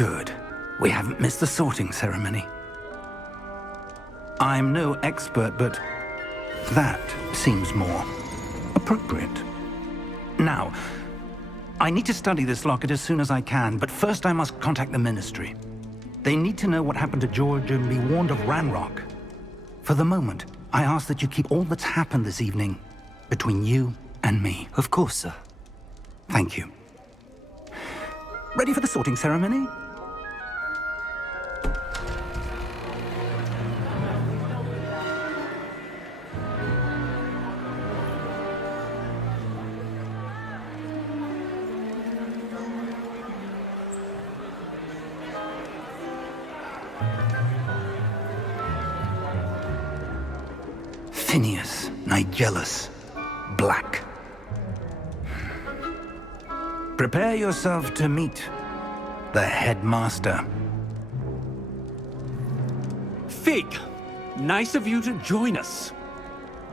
Good. We haven't missed the sorting ceremony. I'm no expert, but that seems more appropriate. Now, I need to study this locket as soon as I can, but first I must contact the Ministry. They need to know what happened to George and be warned of Ranrock. For the moment, I ask that you keep all that's happened this evening between you and me. Of course, sir. Thank you. Ready for the sorting ceremony? Phineas, Nigellus, Black. Prepare yourself to meet the headmaster. Fig, nice of you to join us.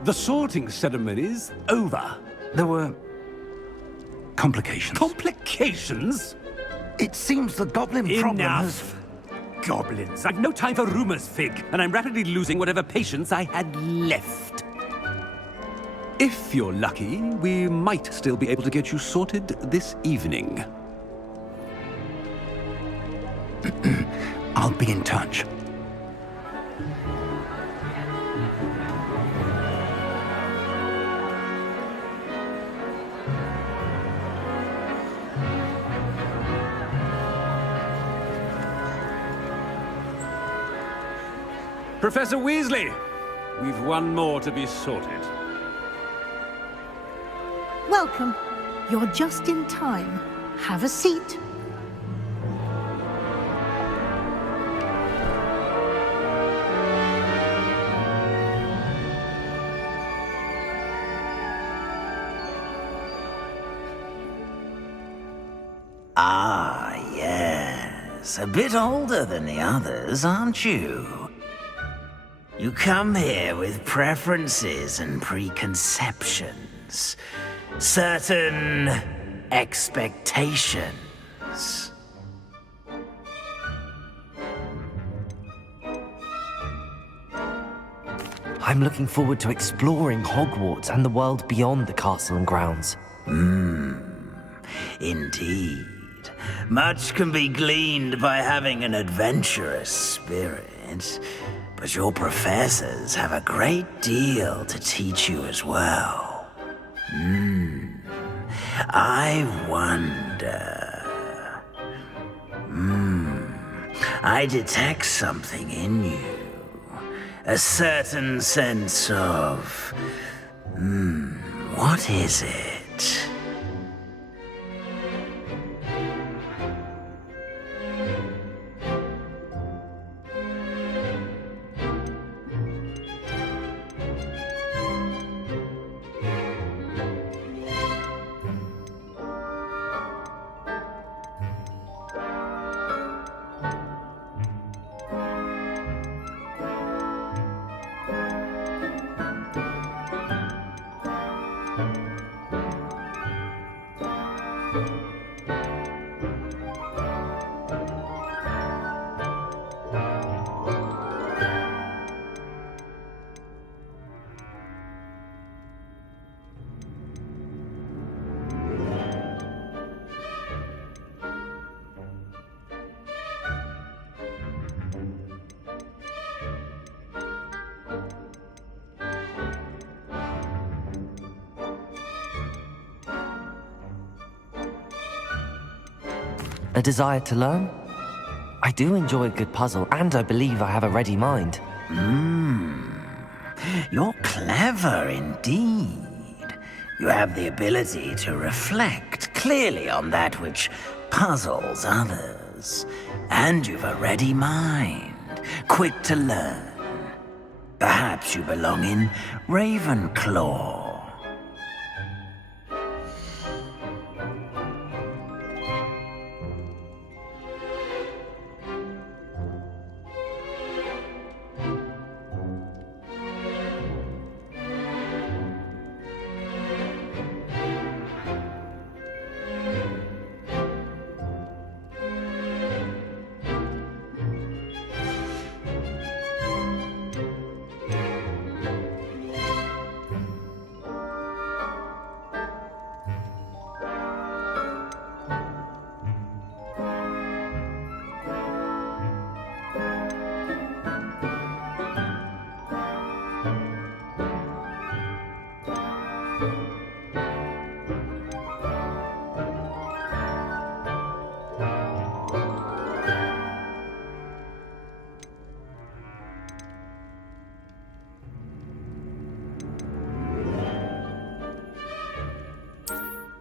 The sorting ceremony's over. There were complications. Complications? It seems the goblin problem has... Enough! Goblins. I've no time for rumors, Fig, and I'm rapidly losing whatever patience I had left. If you're lucky, we might still be able to get you sorted this evening. I'll be in touch. Professor Weasley, we've one more to be sorted. Welcome. You're just in time. Have a seat. Ah, yes. A bit older than the others, aren't you? You come here with preferences and preconceptions. Certain expectations. I'm looking forward to exploring Hogwarts and the world beyond the castle and grounds. Indeed. Much can be gleaned by having an adventurous spirit, but your professors have a great deal to teach you as well. I wonder... I detect something in you. A certain sense of... what is it? A desire to learn? I do enjoy a good puzzle, and I believe I have a ready mind. You're clever indeed. You have the ability to reflect clearly on that which puzzles others. And you've a ready mind, quick to learn. Perhaps you belong in Ravenclaw.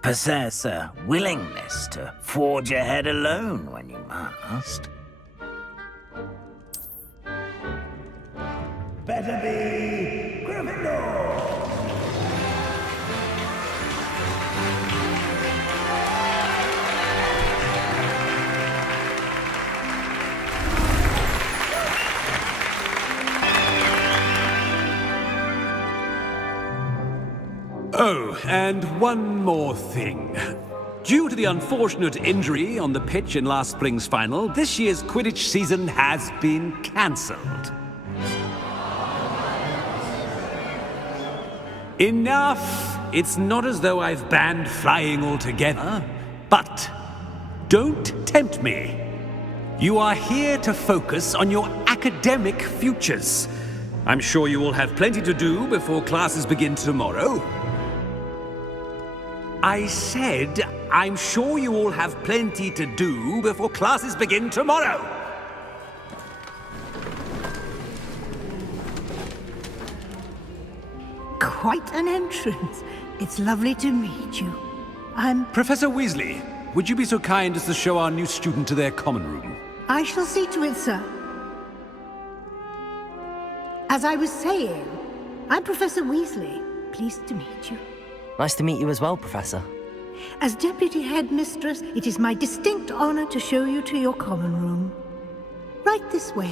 possess a willingness to forge ahead alone when you must. Better be Gryffindor! Oh, and one more thing. Due to the unfortunate injury on the pitch in last spring's final, this year's Quidditch season has been cancelled. Enough! It's not as though I've banned flying altogether, but don't tempt me. You are here to focus on your academic futures. I'm sure you will have plenty to do before classes begin tomorrow. I said, I'm sure you all have plenty to do before classes begin tomorrow. Quite an entrance. It's lovely to meet you. Professor Weasley, would you be so kind as to show our new student to their common room? I shall see to it, sir. As I was saying, I'm Professor Weasley. Pleased to meet you. Nice to meet you as well, Professor. As Deputy Headmistress, it is my distinct honor to show you to your common room. Right this way.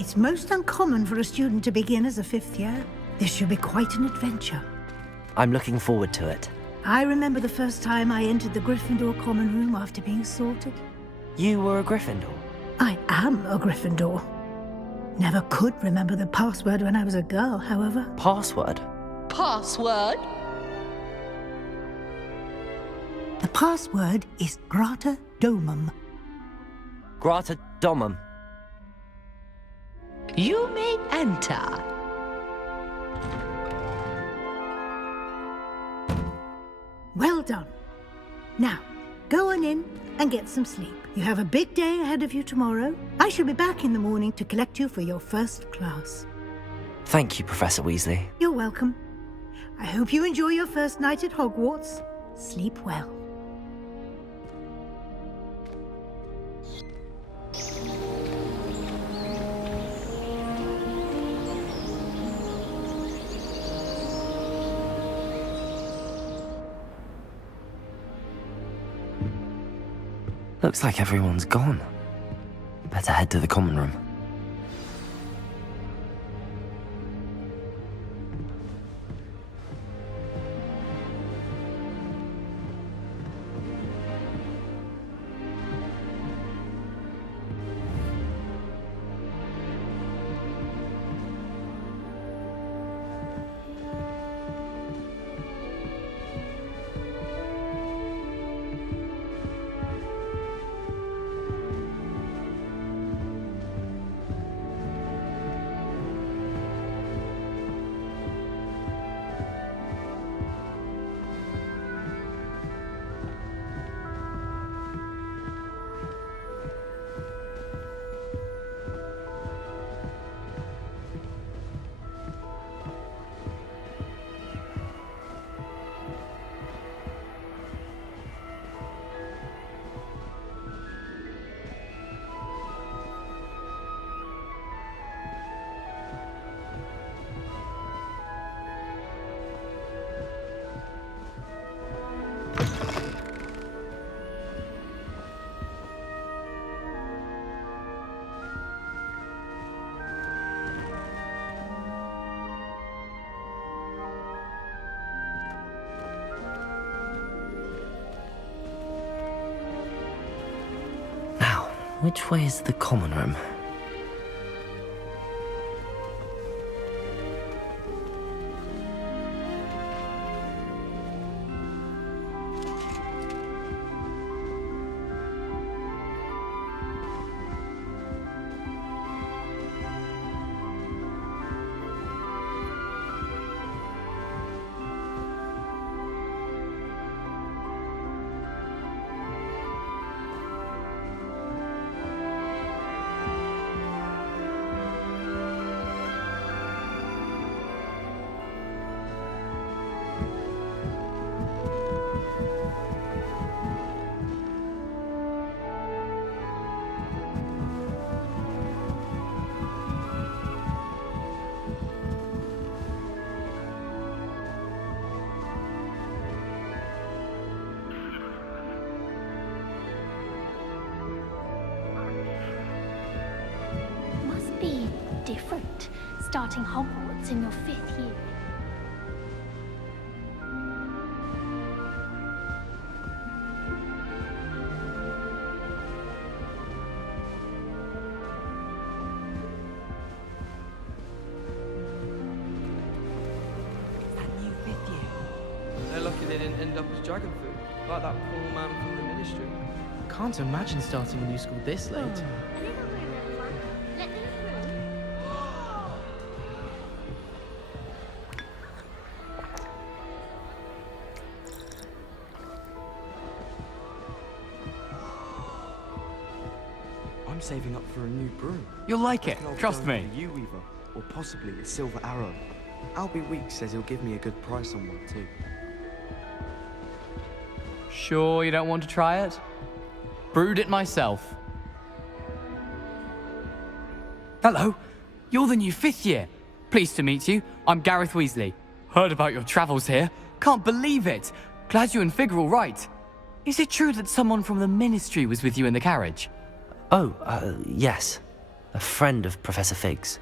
It's most uncommon for a student to begin as a fifth year. This should be quite an adventure. I'm looking forward to it. I remember the first time I entered the Gryffindor common room after being sorted. You were a Gryffindor? I am a Gryffindor. Never could remember the password when I was a girl, however. Password? Password? The password is Grata Domum. Grata Domum. You may enter. Well done. Now, go on in and get some sleep. You have a big day ahead of you tomorrow. I shall be back in the morning to collect you for your first class. Thank you, Professor Weasley. You're welcome. I hope you enjoy your first night at Hogwarts. Sleep well. Looks like everyone's gone. Better head to the common room. Which way is the common room? Must be different, starting Hogwarts in your 5th year. That new 5th year. They're lucky they didn't end up as dragon food, like that poor man from the ministry. Can't imagine starting a new school this late. A little room, everyone. Let me through. I'm saving up for a new broom. You'll like it, I'll be trust going me. for a U-Weaver, or possibly a silver arrow. Albie Weeks says he'll give me a good price on one too. Sure you don't want to try it? Brewed it myself. Hello, you're the new 5th year. Pleased to meet you. I'm Gareth Weasley. Heard about your travels here. Can't believe it. Glad you and Fig are all right. Is it true that someone from the ministry was with you in the carriage? Oh, yes. A friend of Professor Fig's.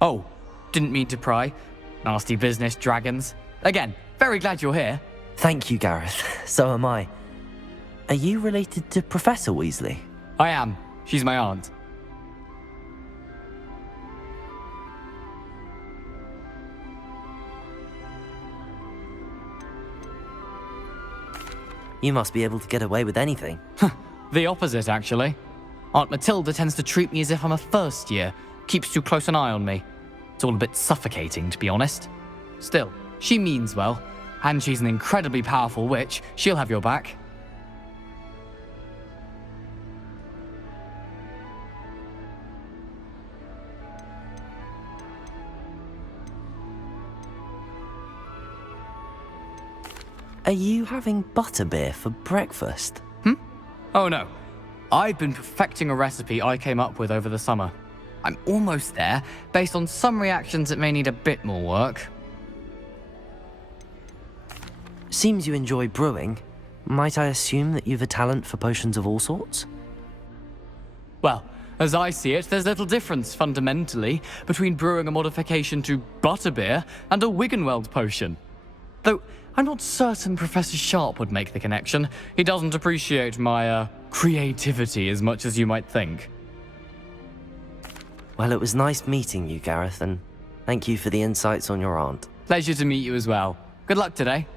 Oh, didn't mean to pry. Nasty business, dragons. Again, very glad you're here. Thank you, Gareth. So am I. Are you related to Professor Weasley? I am. She's my aunt. You must be able to get away with anything. The opposite, actually. Aunt Matilda tends to treat me as if I'm a first year, keeps too close an eye on me. It's all a bit suffocating, to be honest. Still, she means well, and she's an incredibly powerful witch. She'll have your back. Are you having butterbeer for breakfast? Oh no. I've been perfecting a recipe I came up with over the summer. I'm almost there, based on some reactions that may need a bit more work. Seems you enjoy brewing. Might I assume that you've a talent for potions of all sorts? Well, as I see it, there's little difference, fundamentally, between brewing a modification to butterbeer and a Wiggenweld potion. Though, I'm not certain Professor Sharp would make the connection. He doesn't appreciate my, creativity as much as you might think. Well, it was nice meeting you, Gareth, and thank you for the insights on your aunt. Pleasure to meet you as well. Good luck today.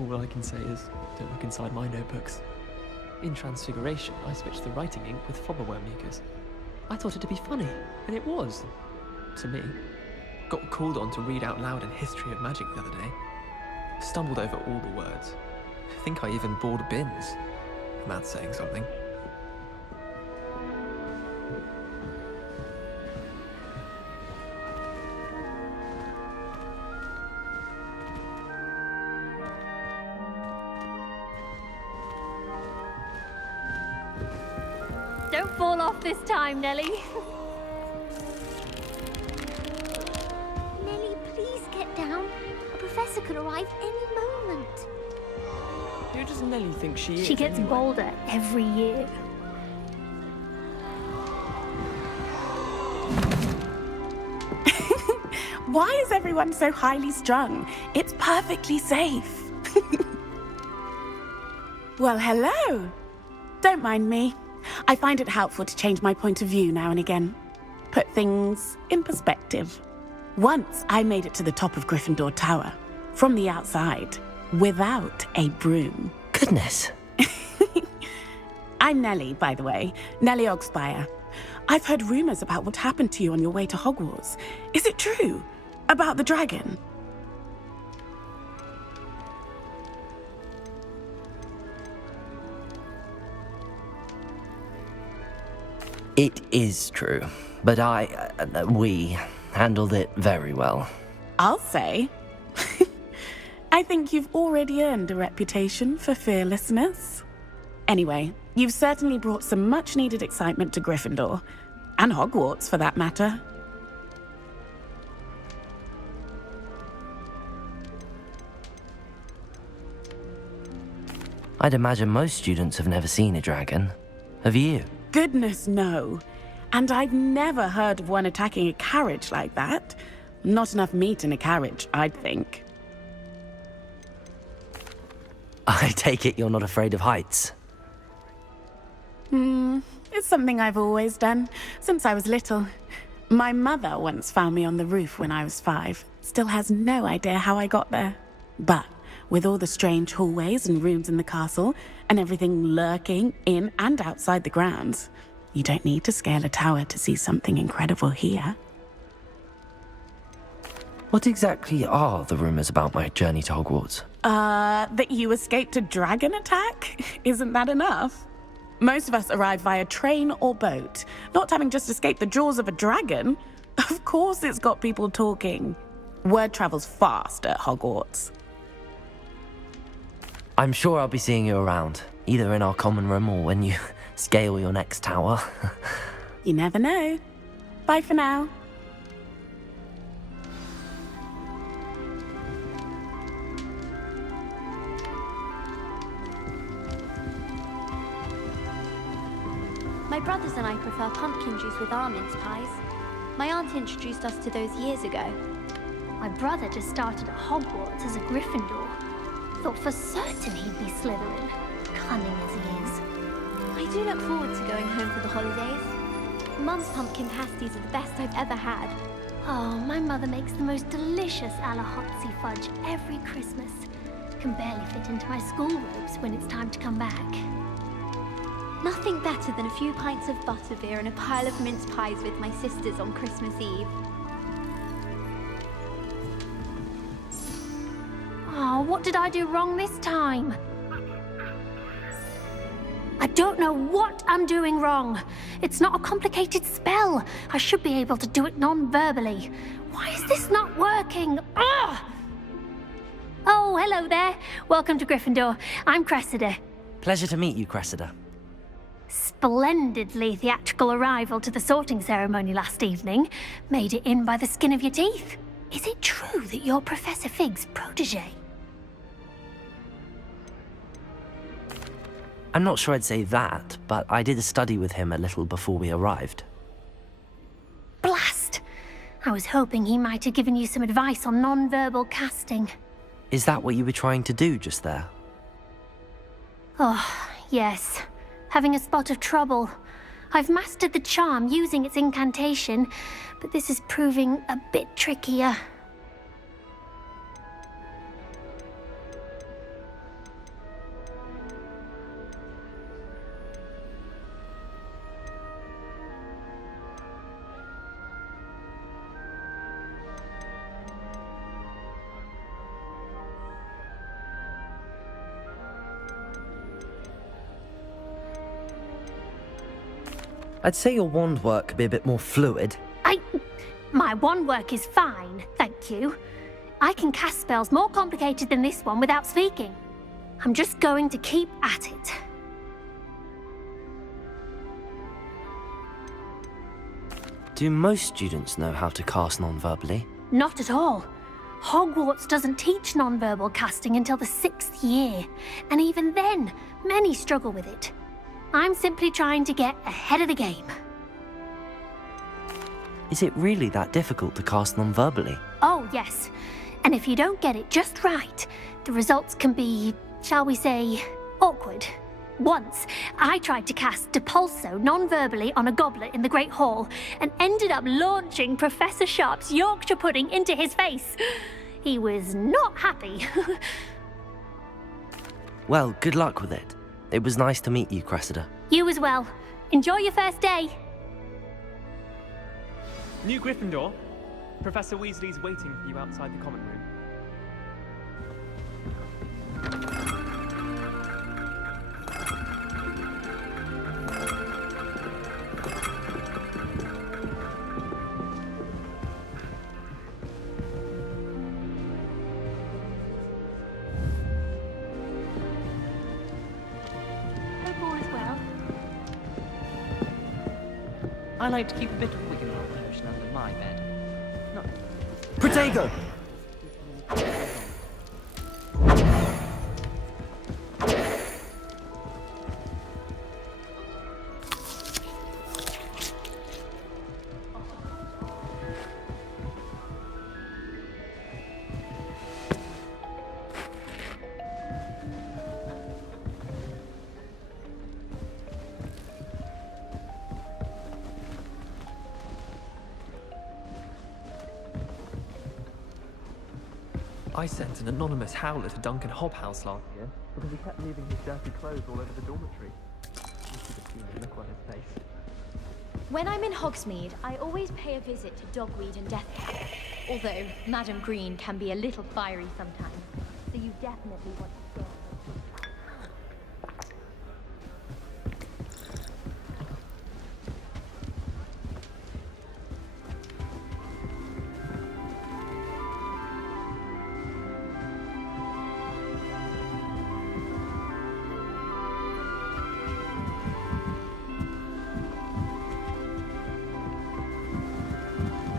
All I can say is, don't look inside my notebooks. In Transfiguration, I switched the writing ink with Flobberworm mucus. I thought it to be funny, and it was. To me. Got called on to read out loud a history of magic the other day. Stumbled over all the words. I think I even bored bins. And that's saying something. Don't fall off this time, Nellie. Nellie, please get down. A professor could arrive any moment. Who does Nellie think she is? She gets anyway? bolder every year. Why is everyone so highly strung? It's perfectly safe. Well, hello. Don't mind me. I find it helpful to change my point of view now and again. Put things in perspective. Once I made it to the top of Gryffindor Tower, from the outside, without a broom. Goodness. I'm Nellie, by the way. Nellie Ogspire. I've heard rumors about what happened to you on your way to Hogwarts. Is it true? About the dragon? It is true, but we handled it very well. I'll say. I think you've already earned a reputation for fearlessness. Anyway, you've certainly brought some much-needed excitement to Gryffindor. And Hogwarts, for that matter. I'd imagine most students have never seen a dragon. Have you? Goodness, no. And I've never heard of one attacking a carriage like that. Not enough meat in a carriage, I'd think. I take it you're not afraid of heights. It's something I've always done, since I was little. My mother once found me on the roof when I was 5. Still has no idea how I got there. But with all the strange hallways and rooms in the castle, and everything lurking in and outside the grounds, you don't need to scale a tower to see something incredible here. What exactly are the rumors about my journey to Hogwarts? That you escaped a dragon attack? Isn't that enough? Most of us arrive via train or boat, not having just escaped the jaws of a dragon. Of course it's got people talking. Word travels fast at Hogwarts. I'm sure I'll be seeing you around, either in our common room or when you scale your next tower. You never know. Bye for now. My brothers and I prefer pumpkin juice with our mince pies. My aunt introduced us to those years ago. My brother just started at Hogwarts as a Gryffindor. Thought for certain he'd be Slytherin, cunning as he is. I do look forward to going home for the holidays. Mum's pumpkin pasties are the best I've ever had. Oh, my mother makes the most delicious Alahotsy fudge every Christmas. Can barely fit into my school robes when it's time to come back. Nothing better than a few pints of butterbeer and a pile of mince pies with my sisters on Christmas Eve. Oh, what did I do wrong this time? I don't know what I'm doing wrong. It's not a complicated spell. I should be able to do it non-verbally. Why is this not working? Ugh! Oh, hello there. Welcome to Gryffindor. I'm Cressida. Pleasure to meet you, Cressida. Splendidly theatrical arrival to the sorting ceremony last evening. Made it in by the skin of your teeth. Is it true that you're Professor Fig's protege? I'm not sure I'd say that, but I did a study with him a little before we arrived. Blast! I was hoping he might have given you some advice on non-verbal casting. Is that what you were trying to do just there? Oh, yes. Having a spot of trouble. I've mastered the charm using its incantation, but this is proving a bit trickier. I'd say your wand work could be a bit more fluid. My wand work is fine, thank you. I can cast spells more complicated than this one without speaking. I'm just going to keep at it. Do most students know how to cast non-verbally? Not at all. Hogwarts doesn't teach non-verbal casting until the 6th year, and even then, many struggle with it. I'm simply trying to get ahead of the game. Is it really that difficult to cast non-verbally? Oh, yes. And if you don't get it just right, the results can be, shall we say, awkward. Once, I tried to cast Depulso non-verbally on a goblet in the Great Hall and ended up launching Professor Sharp's Yorkshire pudding into his face. He was not happy. Well, good luck with it. It was nice to meet you, Cressida. You as well. Enjoy your first day. New Gryffindor. Professor Weasley's waiting for you outside the common room. I like to keep a bit of Wiggenweld potion under my bed. No. Protego! I sent an anonymous howler to Duncan Hobhouse last year because he kept leaving his dirty clothes all over the dormitory. You should have seen the look on his face. When I'm in Hogsmeade, I always pay a visit to Dogweed and Deathcap. Although Madam Green can be a little fiery sometimes, so you definitely want to stay.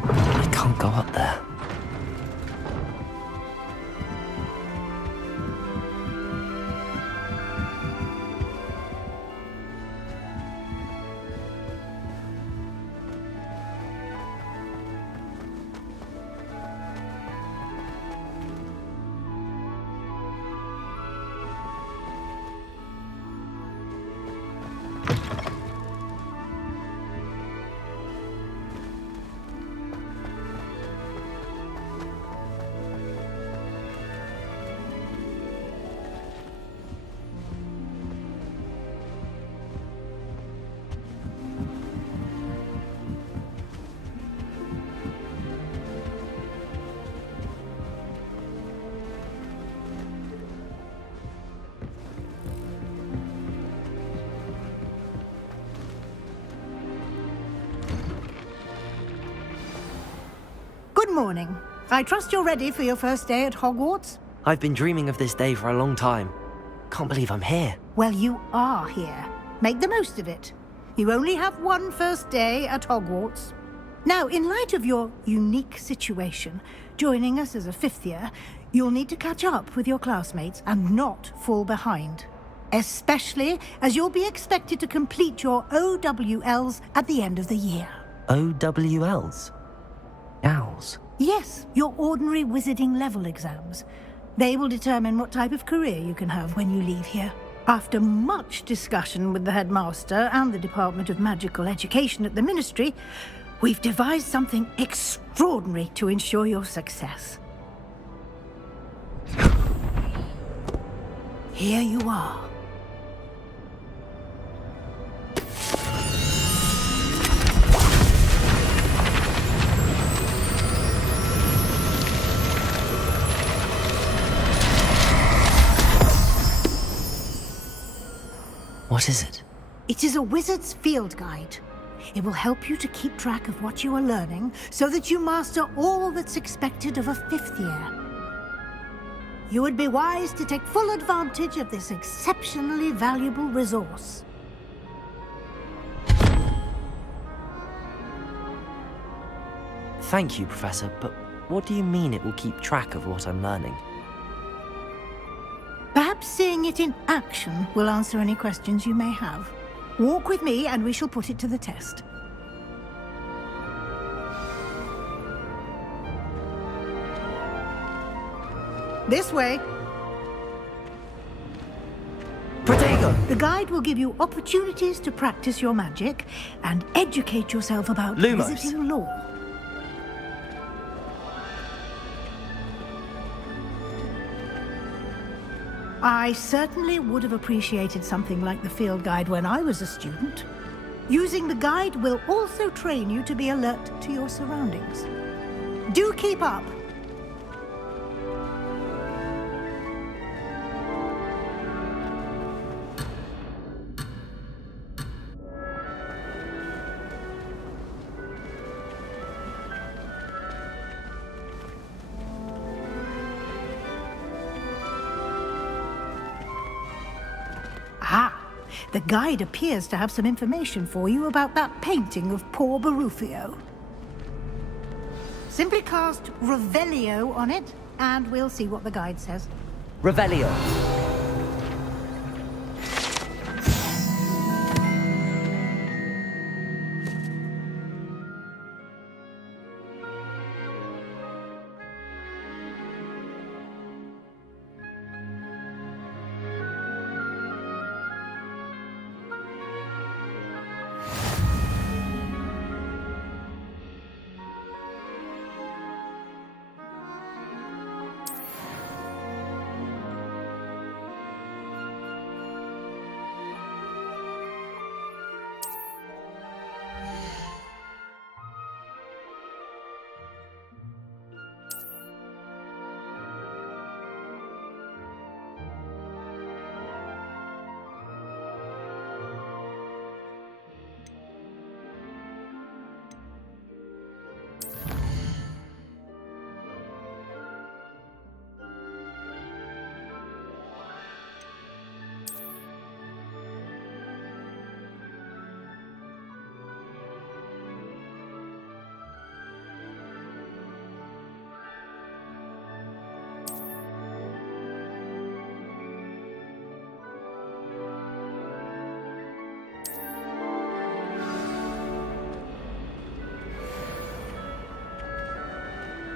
I can't go up there. Good morning. I trust you're ready for your first day at Hogwarts? I've been dreaming of this day for a long time. Can't believe I'm here. Well, you are here. Make the most of it. You only have one first day at Hogwarts. Now, in light of your unique situation, joining us as a fifth year, you'll need to catch up with your classmates and not fall behind. Especially as you'll be expected to complete your OWLs at the end of the year. OWLs? Owls? Yes, your ordinary wizarding level exams. They will determine what type of career you can have when you leave here. After much discussion with the headmaster and the Department of Magical Education at the Ministry, we've devised something extraordinary to ensure your success. Here you are. What is it? It is a wizard's field guide. It will help you to keep track of what you are learning so that you master all that's expected of a fifth year. You would be wise to take full advantage of this exceptionally valuable resource. Thank you, Professor, but what do you mean it will keep track of what I'm learning? Perhaps seeing it in action will answer any questions you may have. Walk with me and we shall put it to the test. This way. Protego! The guide will give you opportunities to practice your magic and educate yourself about Lumos. visiting lore. I certainly would have appreciated something like the field guide when I was a student. Using the guide will also train you to be alert to your surroundings. Do keep up. The guide appears to have some information for you about that painting of poor Barufio. Simply cast Revelio on it, and we'll see what the guide says. Revelio.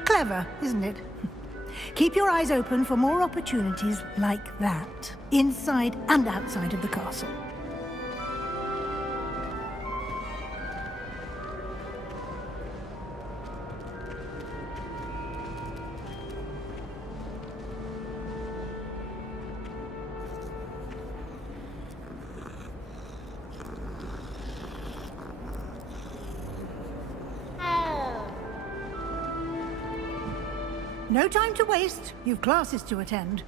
Clever, isn't it? Keep your eyes open for more opportunities like that, inside and outside of the castle. No time to waste. You've classes to attend.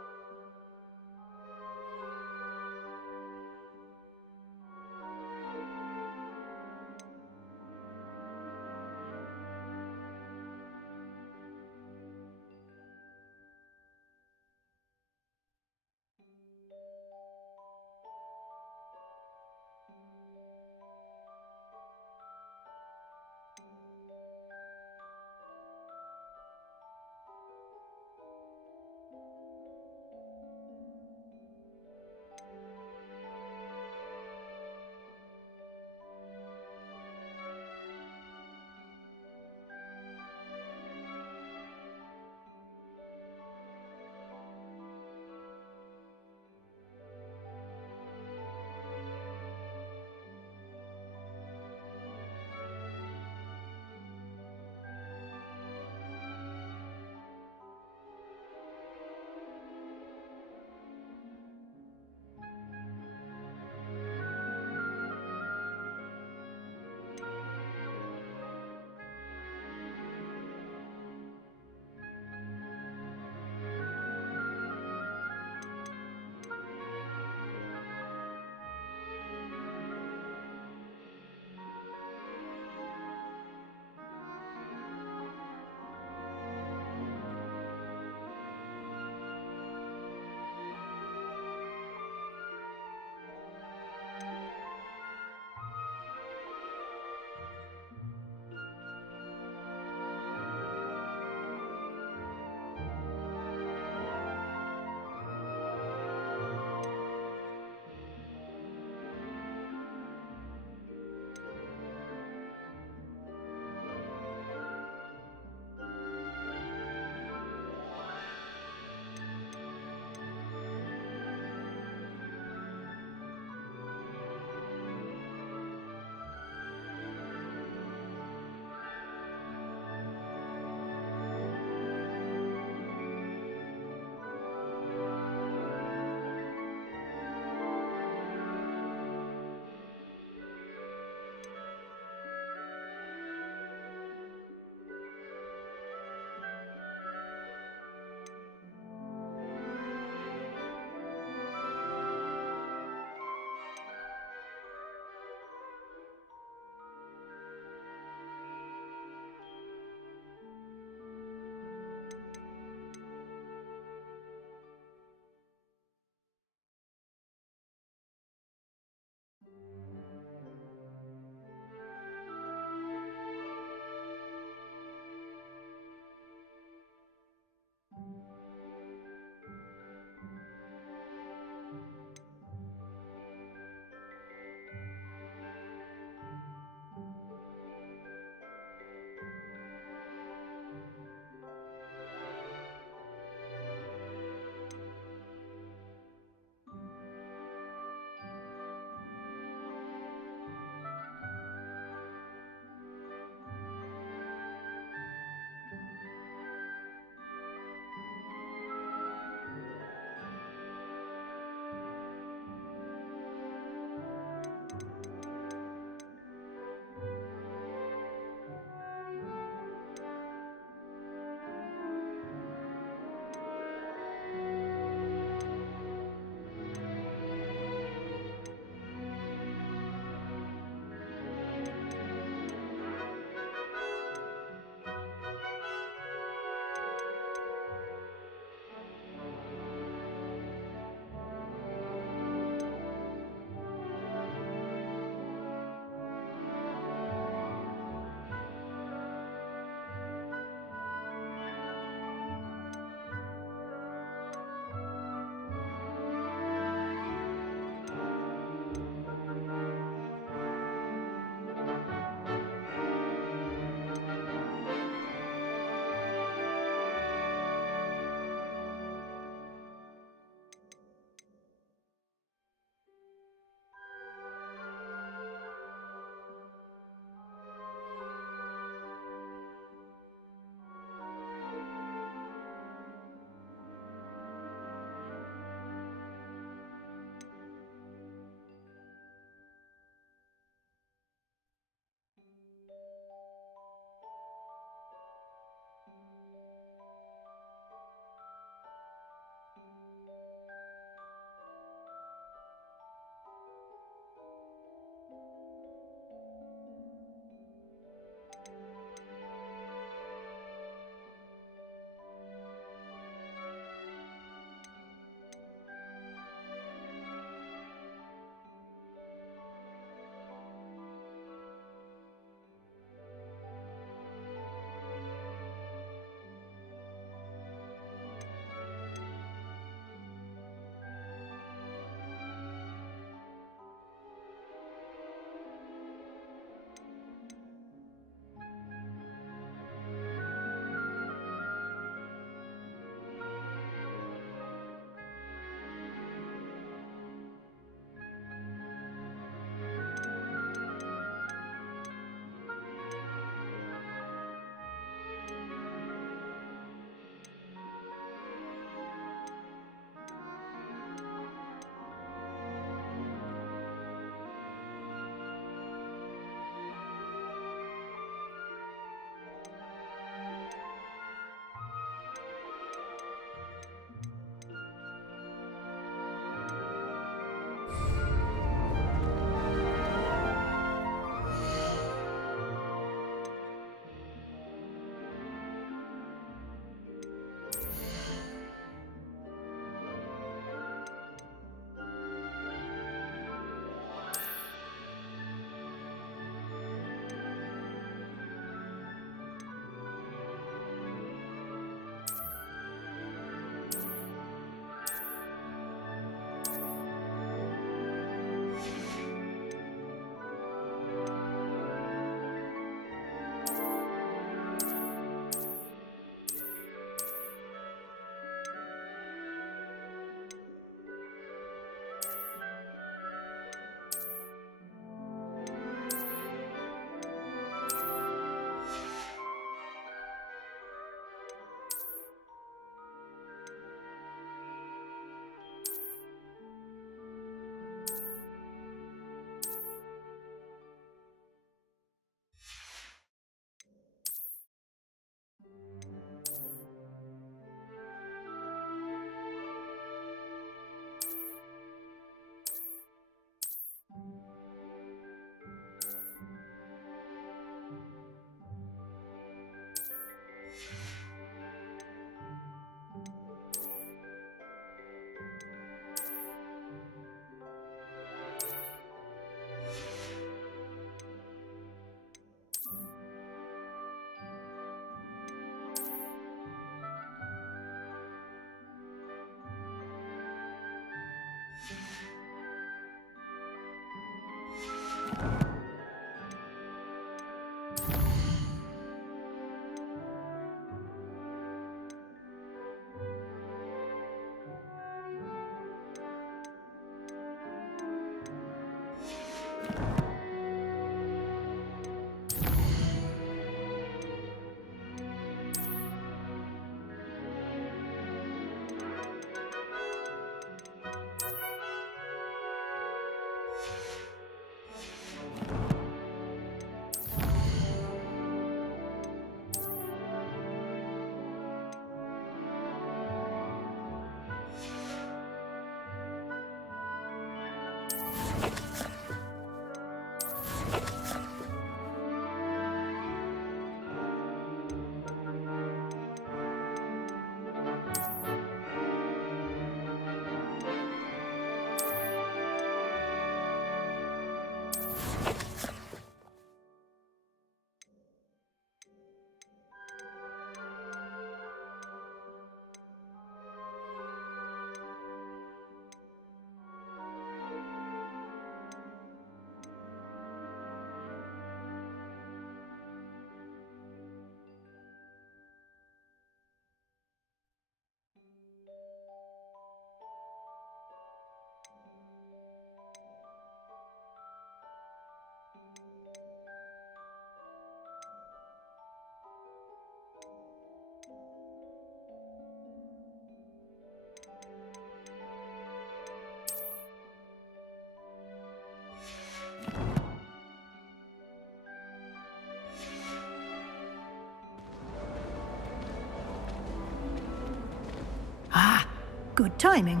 Good timing.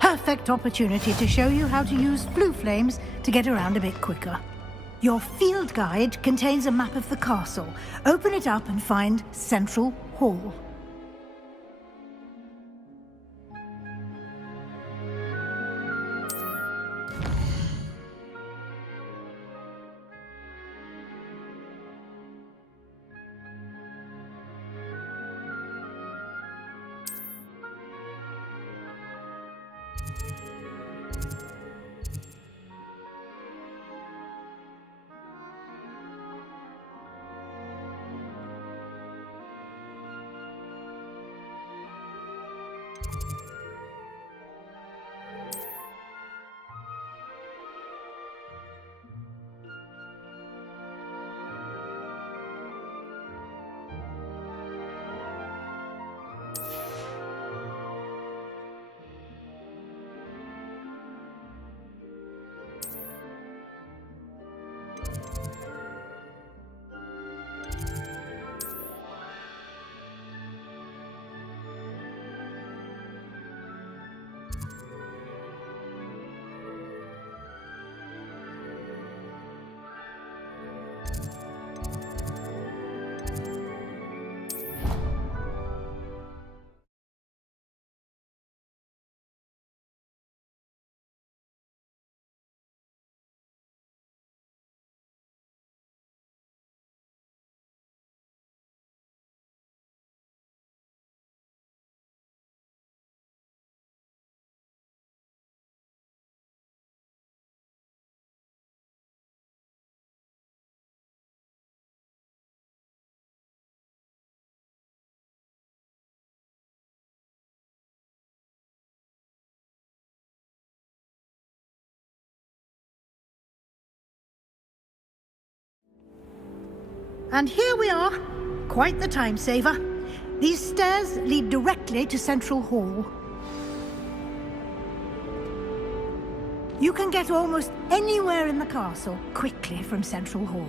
Perfect opportunity to show you how to use flue flames to get around a bit quicker. Your field guide contains a map of the castle. Open it up and find Central Hall. And here we are. Quite the time saver. These stairs lead directly to Central Hall. You can get almost anywhere in the castle quickly from Central Hall.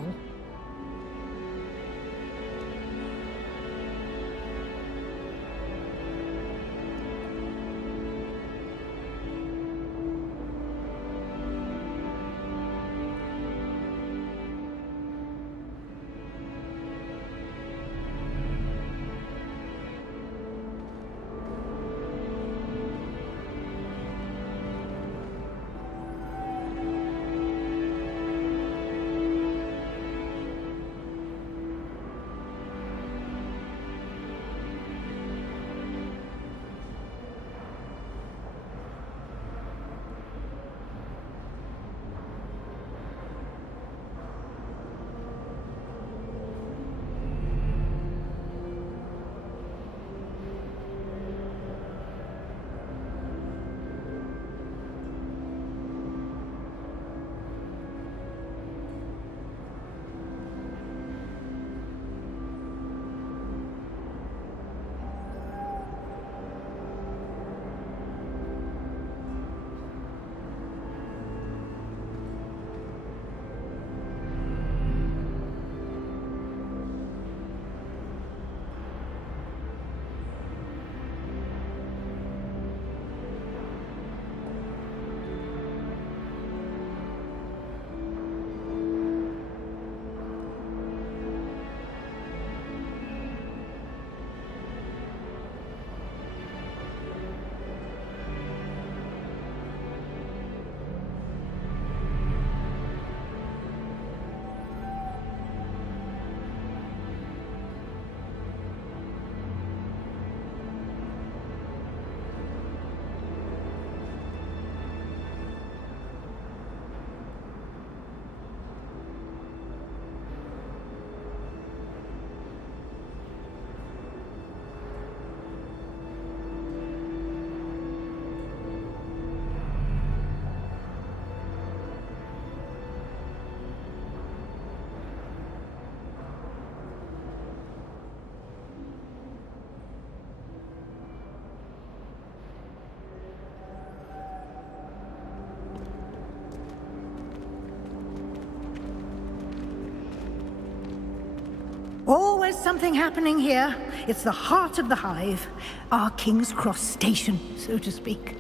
Always something happening here. It's the heart of the hive. Our King's Cross station, so to speak.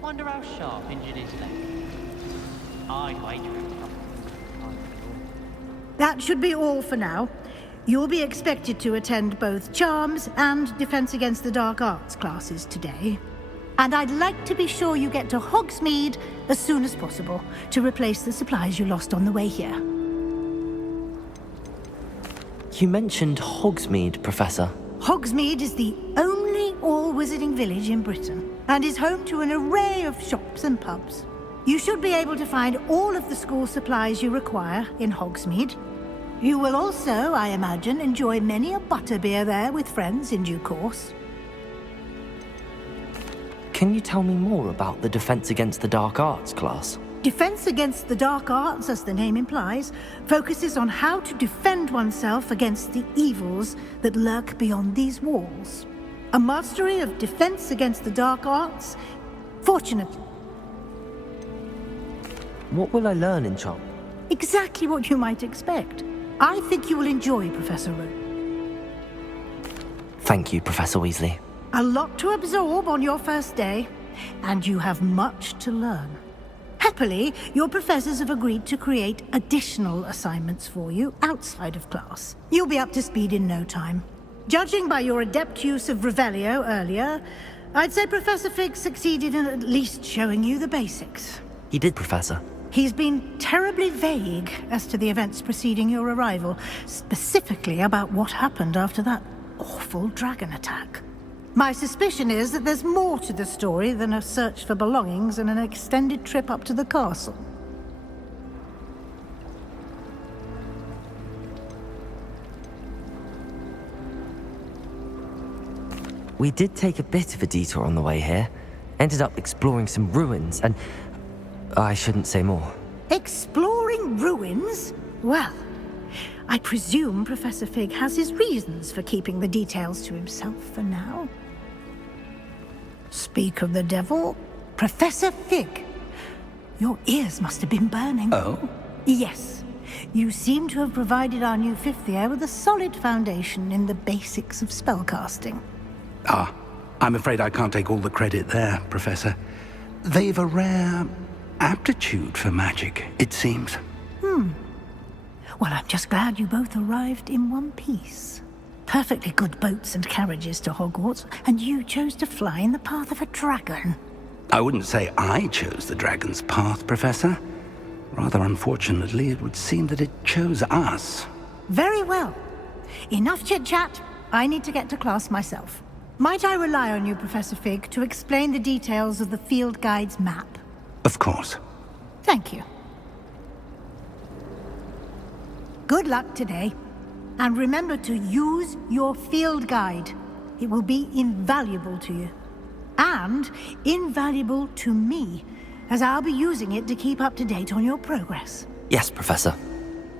Wonder how sharp injured his leg. I'd wager it. That should be all for now. You'll be expected to attend both Charms and Defense Against the Dark Arts classes today. And I'd like to be sure you get to Hogsmeade as soon as possible to replace the supplies you lost on the way here. You mentioned Hogsmeade, Professor. Hogsmeade is the only all-wizarding village in Britain and is home to an array of shops and pubs. You should be able to find all of the school supplies you require in Hogsmeade. You will also, I imagine, enjoy many a butterbeer there with friends in due course. Can you tell me more about the Defense Against the Dark Arts class? Defense Against the Dark Arts, as the name implies, focuses on how to defend oneself against the evils that lurk beyond these walls. A mastery of Defense Against the Dark Arts? Fortunate. What will I learn in Charm? Exactly what you might expect. I think you will enjoy Professor Rowe. Thank you, Professor Weasley. A lot to absorb on your first day, and you have much to learn. Happily, your professors have agreed to create additional assignments for you outside of class. You'll be up to speed in no time. Judging by your adept use of Revelio earlier, I'd say Professor Fig succeeded in at least showing you the basics. He did, Professor. He's been terribly vague as to the events preceding your arrival, specifically about what happened after that awful dragon attack. My suspicion is that there's more to the story than a search for belongings and an extended trip up to the castle. We did take a bit of a detour on the way here. Ended up exploring some ruins, and I shouldn't say more. Exploring ruins? Well, I presume Professor Fig has his reasons for keeping the details to himself for now. Speak of the devil, Professor Fig. Your ears must have been burning. Oh? Yes. You seem to have provided our new fifth year with a solid foundation in the basics of spellcasting. Ah, I'm afraid I can't take all the credit there, Professor. They've a rare aptitude for magic, it seems. Well, I'm just glad you both arrived in one piece. Perfectly good boats and carriages to Hogwarts, and you chose to fly in the path of a dragon. I wouldn't say I chose the dragon's path, Professor. Rather unfortunately, it would seem that it chose us. Very well. Enough chit-chat. I need to get to class myself. Might I rely on you, Professor Fig, to explain the details of the field guide's map? Of course. Thank you. Good luck today. And remember to use your field guide. It will be invaluable to you. And invaluable to me, as I'll be using it to keep up to date on your progress. Yes, Professor.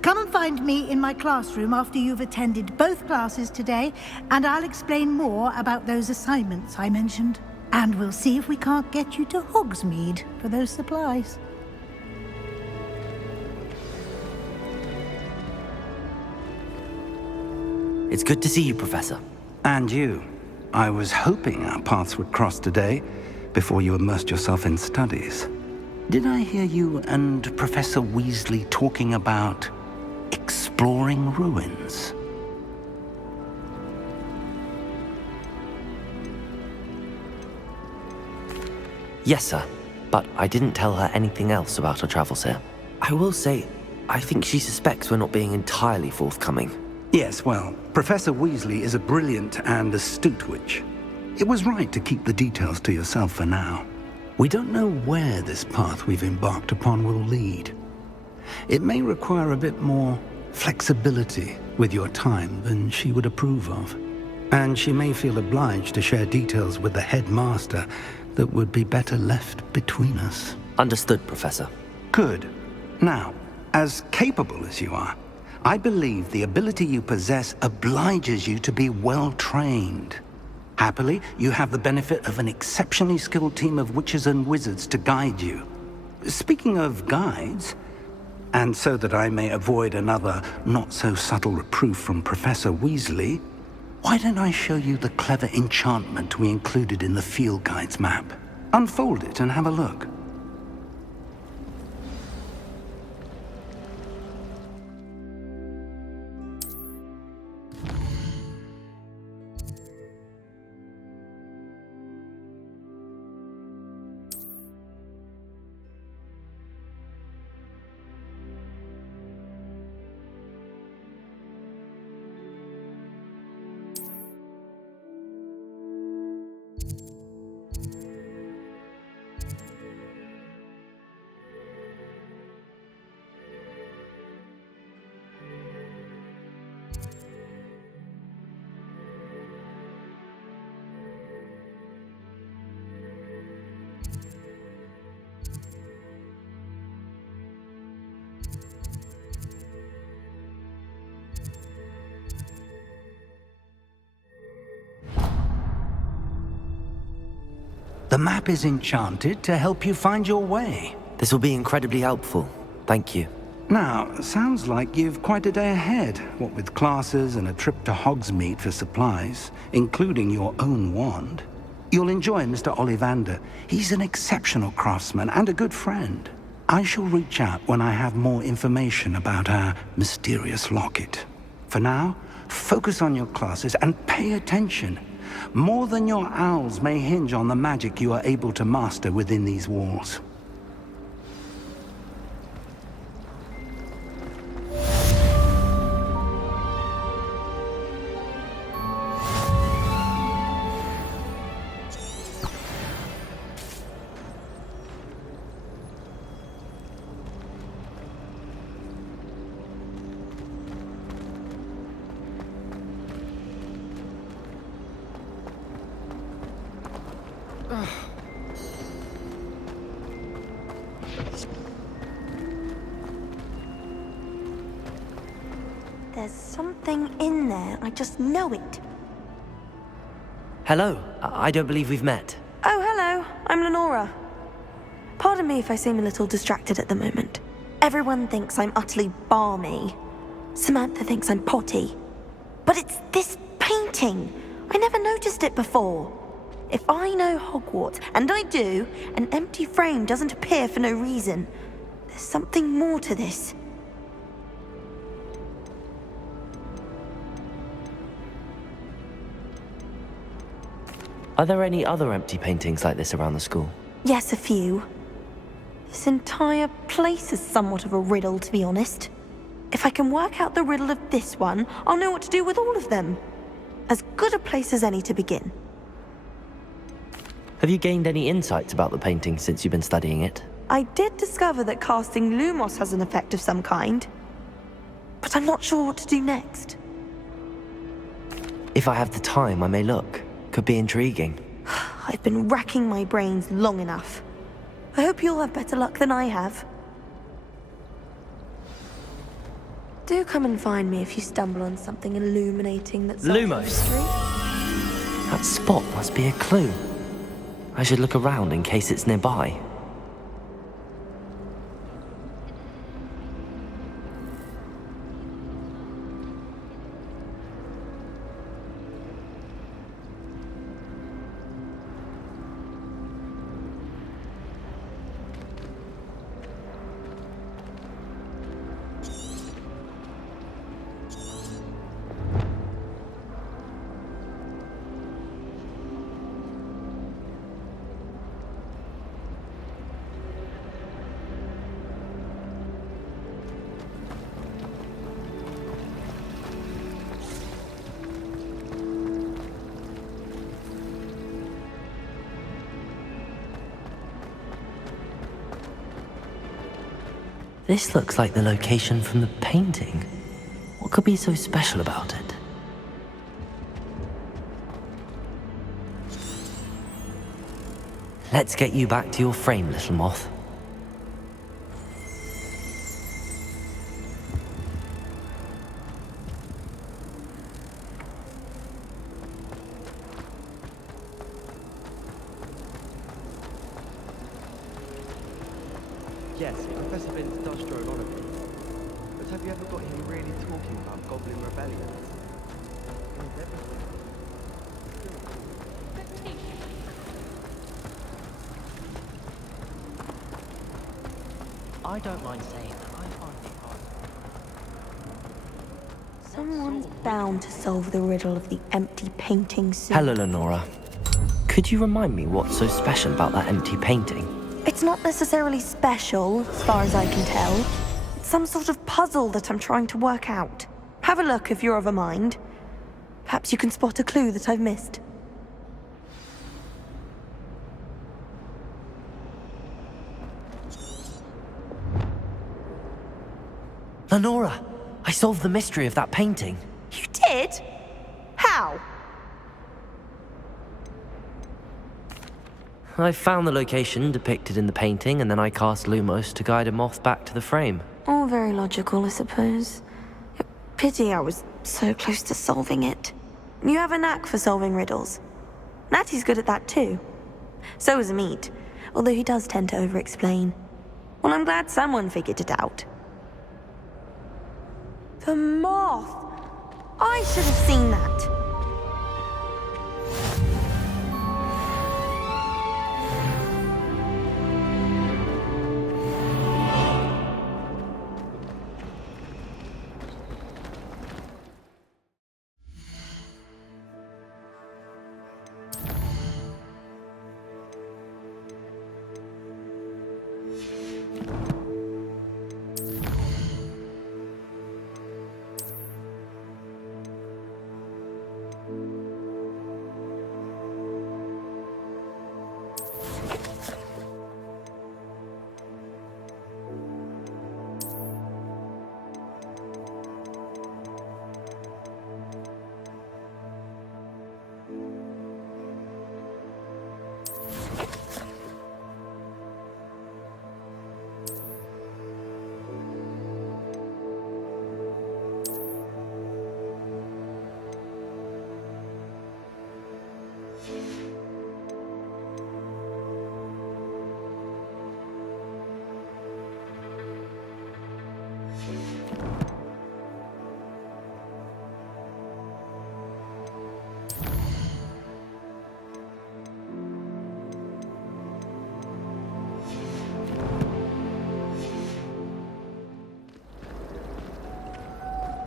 Come and find me in my classroom after you've attended both classes today, and I'll explain more about those assignments I mentioned. And we'll see if we can't get you to Hogsmeade for those supplies. It's good to see you, Professor. And you. I was hoping our paths would cross today, before you immersed yourself in studies. Did I hear you and Professor Weasley talking about exploring ruins? Yes, sir. But I didn't tell her anything else about our travels here. I will say, I think she suspects we're not being entirely forthcoming. Yes, well, Professor Weasley is a brilliant and astute witch. It was right to keep the details to yourself for now. We don't know where this path we've embarked upon will lead. It may require a bit more flexibility with your time than she would approve of. And she may feel obliged to share details with the headmaster that would be better left between us. Understood, Professor. Good. Now, as capable as you are, I believe the ability you possess obliges you to be well-trained. Happily, you have the benefit of an exceptionally skilled team of witches and wizards to guide you. Speaking of guides, And so that I may avoid another not-so-subtle reproof from Professor Weasley, why don't I show you the clever enchantment we included in the field guide's map? Unfold it and have a look. The map is enchanted to help you find your way. This will be incredibly helpful. Thank you. Now, sounds like you've quite a day ahead, what with classes and a trip to Hogsmeade for supplies, including your own wand. You'll enjoy Mr. Ollivander. He's an exceptional craftsman and a good friend. I shall reach out when I have more information about our mysterious locket. For now, focus on your classes and pay attention. More than your owls may hinge on the magic you are able to master within these walls. There's something in there. I just know it. Hello. I don't believe we've met. Oh, hello. I'm Lenora. Pardon me if I seem a little distracted at the moment. Everyone thinks I'm utterly balmy. Samantha thinks I'm potty. But it's this painting. I never noticed it before. If I know Hogwarts, and I do, an empty frame doesn't appear for no reason. There's something more to this. Are there any other empty paintings like this around the school? Yes, a few. This entire place is somewhat of a riddle, to be honest. If I can work out the riddle of this one, I'll know what to do with all of them. As good a place as any to begin. Have you gained any insights about the painting since you've been studying it? I did discover that casting Lumos has an effect of some kind. But I'm not sure what to do next. If I have the time, I may look. Could be intriguing. I've been racking my brains long enough. I hope you'll have better luck than I have. Do come and find me if you stumble on something illuminating that's Lumos. That spot must be a clue. I should look around in case it's nearby. This looks like the location from the painting. What could be so special about it? Let's get you back to your frame, little moth. Yes, Professor Binns does draw a lot of them. Have you ever got him really talking about Goblin Rebellion? I don't mind saying that I find it hard. Someone's bound to solve the riddle of the empty painting soon. Hello, Lenora. Could you remind me what's so special about that empty painting? It's not necessarily special, as far as I can tell. It's some sort of puzzle that I'm trying to work out. Have a look if you're of a mind. Perhaps you can spot a clue that I've missed. Lenora, I solved the mystery of that painting. You did? How? I found the location depicted in the painting, and then I cast Lumos to guide a moth back to the frame. All very logical, I suppose. Pity I was so close to solving it. You have a knack for solving riddles. Natty's good at that too. So is Amit, although he does tend to over-explain. Well, I'm glad someone figured it out. The moth! I should have seen that.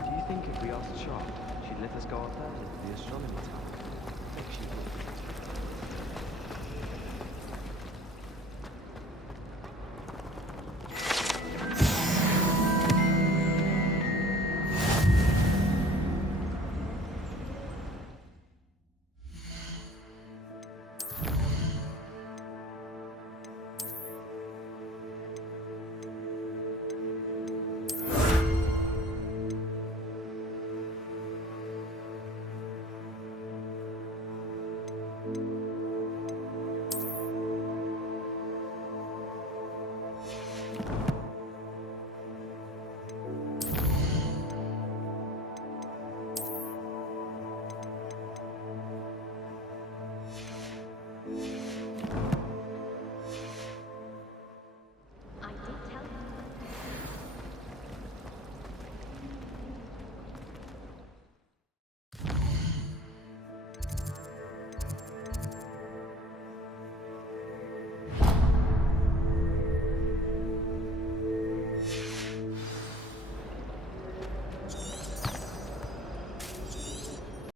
Do you think if we asked Sharp, she'd let us go ourselves into the astronomy tower?